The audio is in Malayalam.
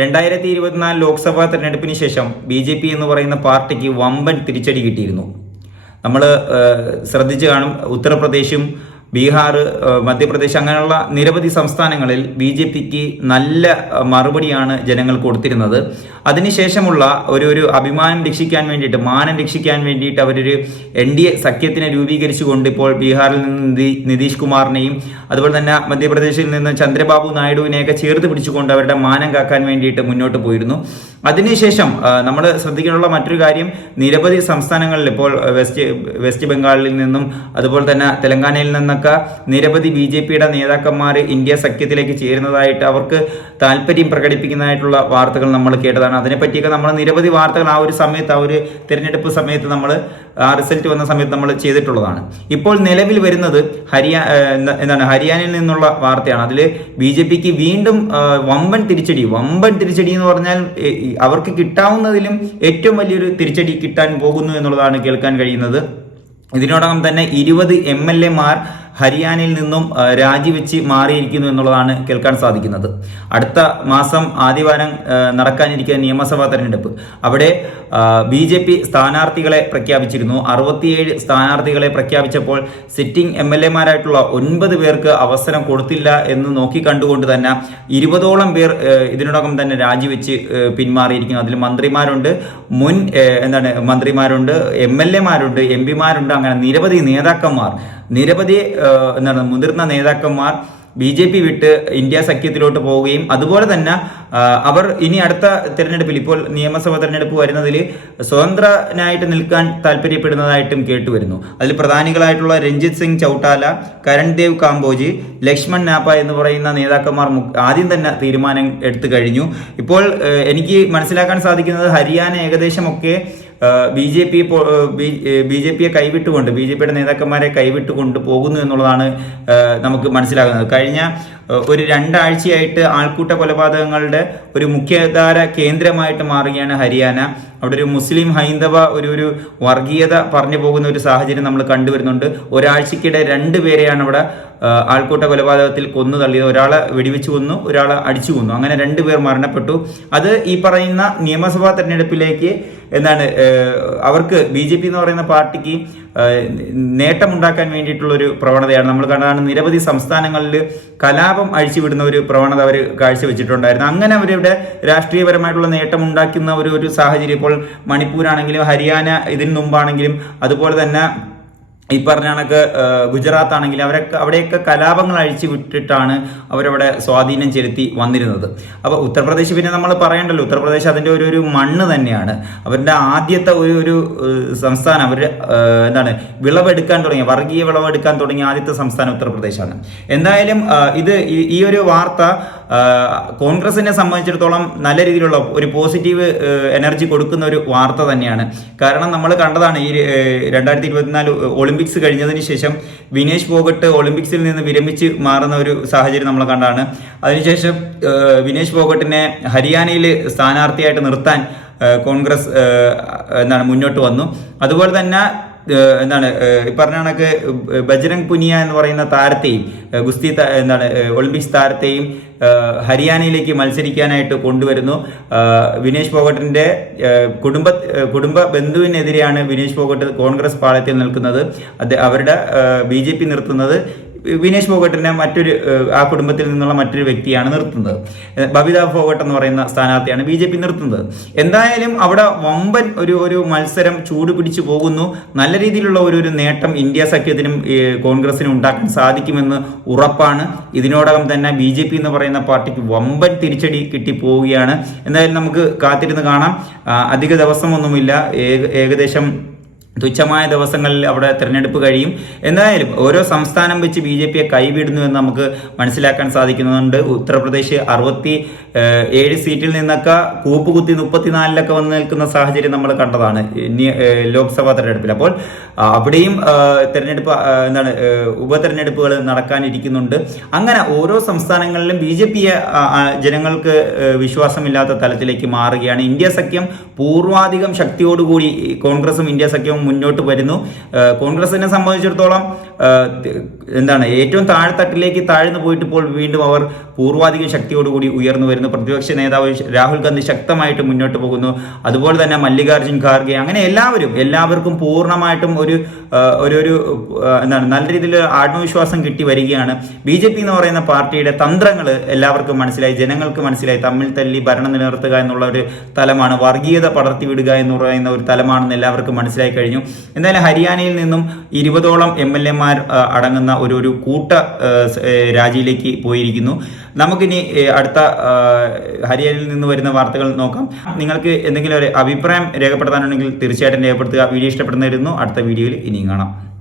രണ്ടായിരത്തി ഇരുപത്തിനാല് ലോക്സഭാ തെരഞ്ഞെടുപ്പിന് ശേഷം ബി ജെ പി എന്ന് പറയുന്ന പാർട്ടിക്ക് വമ്പൻ തിരിച്ചടി കിട്ടിയിരുന്നു. നമ്മൾ ശ്രദ്ധിച്ചു കാണും. ഉത്തർപ്രദേശും ബീഹാർ മധ്യപ്രദേശ് അങ്ങനെയുള്ള നിരവധി സംസ്ഥാനങ്ങളിൽ ബി ജെ പിക്ക് നല്ല മറുപടിയാണ് ജനങ്ങൾ കൊടുത്തിരുന്നത്. അതിനുശേഷമുള്ള ഒരു ഒരു അഭിമാനം രക്ഷിക്കാൻ വേണ്ടിയിട്ട് മാനം രക്ഷിക്കാൻ വേണ്ടിയിട്ട് അവരൊരു എൻ ഡി എ സഖ്യത്തിനെ രൂപീകരിച്ചുകൊണ്ട് ഇപ്പോൾ ബീഹാറിൽ നിന്ന് നിതി- നിതീഷ് കുമാറിനെയും അതുപോലെ തന്നെ മധ്യപ്രദേശിൽ നിന്ന് ചന്ദ്രബാബു നായിഡുവിനെയൊക്കെ ചേർത്ത് പിടിച്ചുകൊണ്ട് അവരുടെ മാനം കാക്കാൻ വേണ്ടിയിട്ട് മുന്നോട്ട് പോയിരുന്നു. അതിനുശേഷം നമ്മൾ ശ്രദ്ധിക്കാനുള്ള മറ്റൊരു കാര്യം നിരവധി സംസ്ഥാനങ്ങളിൽ ഇപ്പോൾ വെസ്റ്റ് വെസ്റ്റ് ബംഗാളിൽ നിന്നും അതുപോലെ തന്നെ തെലങ്കാനയിൽ നിന്നൊക്കെ നിരവധി ബി ജെ പിയുടെ നേതാക്കന്മാർ ഇന്ത്യ സഖ്യത്തിലേക്ക് ചേരുന്നതായിട്ട് അവർക്ക് താല്പര്യം പ്രകടിപ്പിക്കുന്നതായിട്ടുള്ള വാർത്തകൾ നമ്മൾ കേട്ടതാണ്. അതിനെപ്പറ്റിയൊക്കെ നമ്മൾ നിരവധി വാർത്തകൾ ആ ഒരു സമയത്ത് ആ ഒരു തിരഞ്ഞെടുപ്പ് സമയത്ത് നമ്മൾ ആ റിസൾട്ട് വന്ന സമയത്ത് നമ്മൾ ചെയ്തിട്ടുള്ളതാണ്. ഇപ്പോൾ നിലവിൽ വരുന്നത് ഹരിയാ എന്താണ് ഹരിയാനയിൽ നിന്നുള്ള വാർത്തയാണ്. അതിൽ ബി ജെ പിക്ക് വീണ്ടും വമ്പൻ തിരിച്ചടി വമ്പൻ തിരിച്ചടി എന്ന് പറഞ്ഞാൽ അവർക്ക് കിട്ടാവുന്നതിലും ഏറ്റവും വലിയൊരു തിരിച്ചടി കിട്ടാൻ പോകുന്നു എന്നുള്ളതാണ് കേൾക്കാൻ കഴിയുന്നത്. ഇതിനോടകം തന്നെ ഇരുപത് എം എൽ എമാർ ഹരിയാനയിൽ നിന്നും രാജിവെച്ച് മാറിയിരിക്കുന്നു എന്നുള്ളതാണ് കേൾക്കാൻ സാധിക്കുന്നത്. അടുത്ത മാസം ആദ്യവാരം നടക്കാനിരിക്കുന്ന നിയമസഭാ തെരഞ്ഞെടുപ്പ്. അവിടെ ബി ജെ പി സ്ഥാനാർത്ഥികളെ പ്രഖ്യാപിച്ചിരുന്നു. അറുപത്തിയേഴ് സ്ഥാനാർത്ഥികളെ പ്രഖ്യാപിച്ചപ്പോൾ സിറ്റിംഗ് എം എൽ എമാരായിട്ടുള്ള ഒൻപത് പേർക്ക് അവസരം കൊടുത്തില്ല എന്ന് നോക്കി കണ്ടുകൊണ്ട് തന്നെ ഇരുപതോളം പേർ ഇതിനോടകം തന്നെ രാജിവെച്ച് പിന്മാറിയിരിക്കുന്നു. അതിൽ മന്ത്രിമാരുണ്ട് മുൻ എന്താണ് മന്ത്രിമാരുണ്ട് എം എൽ എമാരുണ്ട് എം പിമാരുണ്ട് അങ്ങനെ നിരവധി നേതാക്കന്മാർ. നിരവധി എന്താണ് മുതിർന്ന നേതാക്കന്മാർ ബി ജെ പി വിട്ട് ഇന്ത്യ സഖ്യത്തിലോട്ട് പോവുകയും അതുപോലെ തന്നെ അവർ ഇനി അടുത്ത തിരഞ്ഞെടുപ്പിൽ ഇപ്പോൾ നിയമസഭാ തെരഞ്ഞെടുപ്പ് വരുന്നതിൽ സ്വതന്ത്രനായിട്ട് നിൽക്കാൻ താല്പര്യപ്പെടുന്നതായിട്ടും കേട്ടുവരുന്നു. അതിൽ പ്രധാനികളായിട്ടുള്ള രഞ്ജിത് സിംഗ് ചൗട്ടാല കരൺദേവ് കാംബോജി ലക്ഷ്മൺ നാപ്പ എന്ന് പറയുന്ന നേതാക്കന്മാർ ആദ്യം തന്നെ തീരുമാനം എടുത്തു കഴിഞ്ഞു. ഇപ്പോൾ എനിക്ക് മനസ്സിലാക്കാൻ സാധിക്കുന്നത് ഹരിയാന ഏകദേശമൊക്കെ B J P B J പിയെ കൈവിട്ടുകൊണ്ട് ബി ജെ പിയുടെ നേതാക്കന്മാരെ കൈവിട്ടുകൊണ്ട് പോകുന്നു എന്നുള്ളതാണ് നമുക്ക് മനസ്സിലാകുന്നത്. കഴിഞ്ഞ ഒരു രണ്ടാഴ്ചയായിട്ട് ആൾക്കൂട്ട കൊലപാതകങ്ങളുടെ ഒരു മുഖ്യധാര കേന്ദ്രമായിട്ട് മാറുകയാണ് ഹരിയാന. അവിടെ ഒരു മുസ്ലിം ഹൈന്ദവ ഒരു ഒരു വർഗീയത പറഞ്ഞു പോകുന്ന ഒരു സാഹചര്യം നമ്മൾ കണ്ടുവരുന്നുണ്ട്. ഒരാഴ്ചക്കിടെ രണ്ട് പേരെയാണ് അവിടെ ആൾക്കൂട്ട കൊലപാതകത്തിൽ കൊന്നു തള്ളിയത്. ഒരാളെ വെടിവെച്ച് കൊന്നു ഒരാളെ അടിച്ചു കൊന്നു. അങ്ങനെ രണ്ട് പേർ മരണപ്പെട്ടു. അത് ഈ പറയുന്ന നിയമസഭാ തെരഞ്ഞെടുപ്പിലേക്ക് എന്താണ് അവർക്ക് ബി ജെ പി എന്ന് പറയുന്ന പാർട്ടിക്ക് നേട്ടമുണ്ടാക്കാൻ വേണ്ടിയിട്ടുള്ള ഒരു പ്രവണതയാണ്. നമ്മൾ കണ്ടതാണ് നിരവധി സംസ്ഥാനങ്ങളിൽ കലാപം അഴിച്ചുവിടുന്ന ഒരു പ്രവണത അവർ കാഴ്ചവെച്ചിട്ടുണ്ടായിരുന്നു. അങ്ങനെ അവരുടെ രാഷ്ട്രീയപരമായിട്ടുള്ള നേട്ടം ഉണ്ടാക്കുന്ന ഒരു ഒരു സാഹചര്യം ഇപ്പോൾ മണിപ്പൂരാണെങ്കിലും ഹരിയാന ഇതിന് മുമ്പാണെങ്കിലും അതുപോലെ തന്നെ ഈ പറഞ്ഞ കണക്ക് ഗുജറാത്ത് ആണെങ്കിൽ അവരൊക്കെ അവിടെയൊക്കെ കലാപങ്ങൾ അഴിച്ചു വിട്ടിട്ടാണ് അവരവിടെ സ്വാധീനം ചെലുത്തി വന്നിരുന്നത്. അപ്പോൾ ഉത്തർപ്രദേശ് പിന്നെ നമ്മൾ പറയണ്ടല്ലോ ഉത്തർപ്രദേശ് അതിന്റെ ഒരു ഒരു മണ്ണ് തന്നെയാണ്. അവരുടെ ആദ്യത്തെ ഒരു ഒരു സംസ്ഥാനം അവർ എന്താണ് വിളവെടുക്കാൻ തുടങ്ങിയ വർഗീയ വിളവെടുക്കാൻ തുടങ്ങിയ ആദ്യത്തെ സംസ്ഥാനം ഉത്തർപ്രദേശാണ്. എന്തായാലും ഇത് ഈ- ഒരു വാർത്ത കോൺഗ്രസിനെ സംബന്ധിച്ചിടത്തോളം നല്ല രീതിയിലുള്ള ഒരു പോസിറ്റീവ് എനർജി കൊടുക്കുന്ന ഒരു വാർത്ത തന്നെയാണ്. കാരണം നമ്മൾ കണ്ടതാണ് ഈ രണ്ടായിരത്തി ഇരുപത്തിനാല് ഒളിമ്പിക്സ് കഴിഞ്ഞതിന് ശേഷം വിനേഷ് ഫോഗട്ട് ഒളിമ്പിക്സിൽ നിന്ന് വിരമിച്ച് മാറുന്ന ഒരു സാഹചര്യം നമ്മൾ കണ്ടാണ്. അതിനുശേഷം വിനേഷ് ഫോഗട്ടിനെ ഹരിയാനയിൽ സ്ഥാനാർത്ഥിയായിട്ട് നിർത്താൻ കോൺഗ്രസ് എന്താണ് മുന്നോട്ട് വന്നു. അതുപോലെ തന്നെ എന്താണ് ഈ പറഞ്ഞ കണക്ക് ബജ്രംഗ് പുനിയ എന്ന് പറയുന്ന താരത്തെയും ഗുസ്തി എന്താണ് ഒളിമ്പിക്സ് താരത്തെയും ഹരിയാനയിലേക്ക് മത്സരിക്കാനായിട്ട് കൊണ്ടുവരുന്നു. വിനേഷ് ഫോഗട്ടിന്റെ കുടുംബ കുടുംബ ബന്ധുവിനെതിരെയാണ് വിനേഷ് ഫോഗട്ട് കോൺഗ്രസ് പാളയത്തിൽ നിൽക്കുന്നത്. അത് അവരുടെ ബി ജെ പി നിർത്തുന്നത്. വിനേഷ് ഫോഗട്ടിനെ മറ്റൊരു ആ കുടുംബത്തിൽ നിന്നുള്ള മറ്റൊരു വ്യക്തിയാണ് നിർത്തുന്നത്. ബബിത ഫോഗട്ട് എന്ന് പറയുന്ന സ്ഥാനാർത്ഥിയാണ് ബി ജെ പി നിർത്തുന്നത്. എന്തായാലും അവിടെ വമ്പൻ ഒരു ഒരു മത്സരം ചൂട് പിടിച്ചു പോകുന്നു. നല്ല രീതിയിലുള്ള ഒരു ഒരു നേട്ടം ഇന്ത്യ സഖ്യത്തിനും കോൺഗ്രസിനും ഉണ്ടാക്കാൻ സാധിക്കുമെന്ന് ഉറപ്പാണ്. ഇതിനോടകം തന്നെ ബി ജെ പി എന്ന് പറയുന്ന പാർട്ടിക്ക് വമ്പൻ തിരിച്ചടി കിട്ടി പോവുകയാണ് എന്തായാലും നമുക്ക് കാത്തിരുന്ന് കാണാം. അധിക ദിവസമൊന്നുമില്ല. ഏക- ഏകദേശം തുച്ഛമായ ദിവസങ്ങളിൽ അവിടെ തിരഞ്ഞെടുപ്പ് കഴിയും. എന്തായാലും ഓരോ സംസ്ഥാനം വെച്ച് ബി ജെ പിയെ കൈവിടുന്നു എന്ന് നമുക്ക് മനസ്സിലാക്കാൻ സാധിക്കുന്നുണ്ട്. ഉത്തർപ്രദേശ് അറുപത്തി ഏഴ് സീറ്റിൽ നിന്നൊക്കെ കൂപ്പുകുത്തി മുപ്പത്തിനാലിലൊക്കെ വന്ന് നിൽക്കുന്ന സാഹചര്യം നമ്മൾ കണ്ടതാണ്. ലോക്സഭാ തെരഞ്ഞെടുപ്പിൽ. അപ്പോൾ അവിടെയും തിരഞ്ഞെടുപ്പ് എന്താണ് ഉപതെരഞ്ഞെടുപ്പുകൾ നടക്കാനിരിക്കുന്നുണ്ട്. അങ്ങനെ ഓരോ സംസ്ഥാനങ്ങളിലും ബി ജെ പിയെ ജനങ്ങൾക്ക് വിശ്വാസമില്ലാത്ത തലത്തിലേക്ക് മാറുകയാണ്. ഇന്ത്യ സഖ്യം പൂർവാധികം ശക്തിയോടുകൂടി കോൺഗ്രസും ഇന്ത്യ സഖ്യവും മുന്നോട്ട് വരുന്നു. കോൺഗ്രസിനെ സംബന്ധിച്ചിടത്തോളം എന്താണ് ഏറ്റവും താഴെത്തട്ടിലേക്ക് താഴ്ന്നു പോയിട്ട് ഇപ്പോൾ വീണ്ടും അവർ പൂർവാധിക ശക്തിയോടുകൂടി ഉയർന്നു വരുന്നു. പ്രതിപക്ഷ നേതാവ് രാഹുൽ ഗാന്ധി ശക്തമായിട്ട് മുന്നോട്ട് പോകുന്നു. അതുപോലെ തന്നെ മല്ലികാർജുൻ ഖാർഗെ അങ്ങനെ എല്ലാവരും എല്ലാവർക്കും പൂർണമായിട്ടും ഒരു ഒരു ഒരു എന്താണ് നല്ല രീതിയിൽ ആത്മവിശ്വാസം കിട്ടി വരികയാണ്. ബി ജെ പി എന്ന് പറയുന്ന പാർട്ടിയുടെ തന്ത്രങ്ങൾ എല്ലാവർക്കും മനസ്സിലായി ജനങ്ങൾക്ക് മനസ്സിലായി. തമ്മിൽ തല്ലി ഭരണം നിലനിർത്തുക എന്നുള്ള ഒരു തലമാണ് വർഗീയത പടർത്തി വിടുക എന്ന് പറയുന്ന ഒരു തലമാണെന്ന് എല്ലാവർക്കും മനസ്സിലായി കഴിഞ്ഞു. എന്തായാലും ഹരിയാനയിൽ നിന്നും ഇരുപതോളം എം എൽ എമാർ അടങ്ങുന്ന ഒരു ഒരു കൂട്ട രാജിയിലേക്ക് പോയിരിക്കുന്നു. നമുക്കിനി അടുത്ത ഹരിയാനയിൽ നിന്ന് വരുന്ന വാർത്തകൾ നോക്കാം. നിങ്ങൾക്ക് എന്തെങ്കിലും ഒരു അഭിപ്രായം രേഖപ്പെടുത്താനുണ്ടെങ്കിൽ തീർച്ചയായിട്ടും രേഖപ്പെടുത്തുക. വീഡിയോ ഇഷ്ടപ്പെടുന്നതായിരുന്നു അടുത്ത വീഡിയോയിൽ ഇനിയും കാണാം.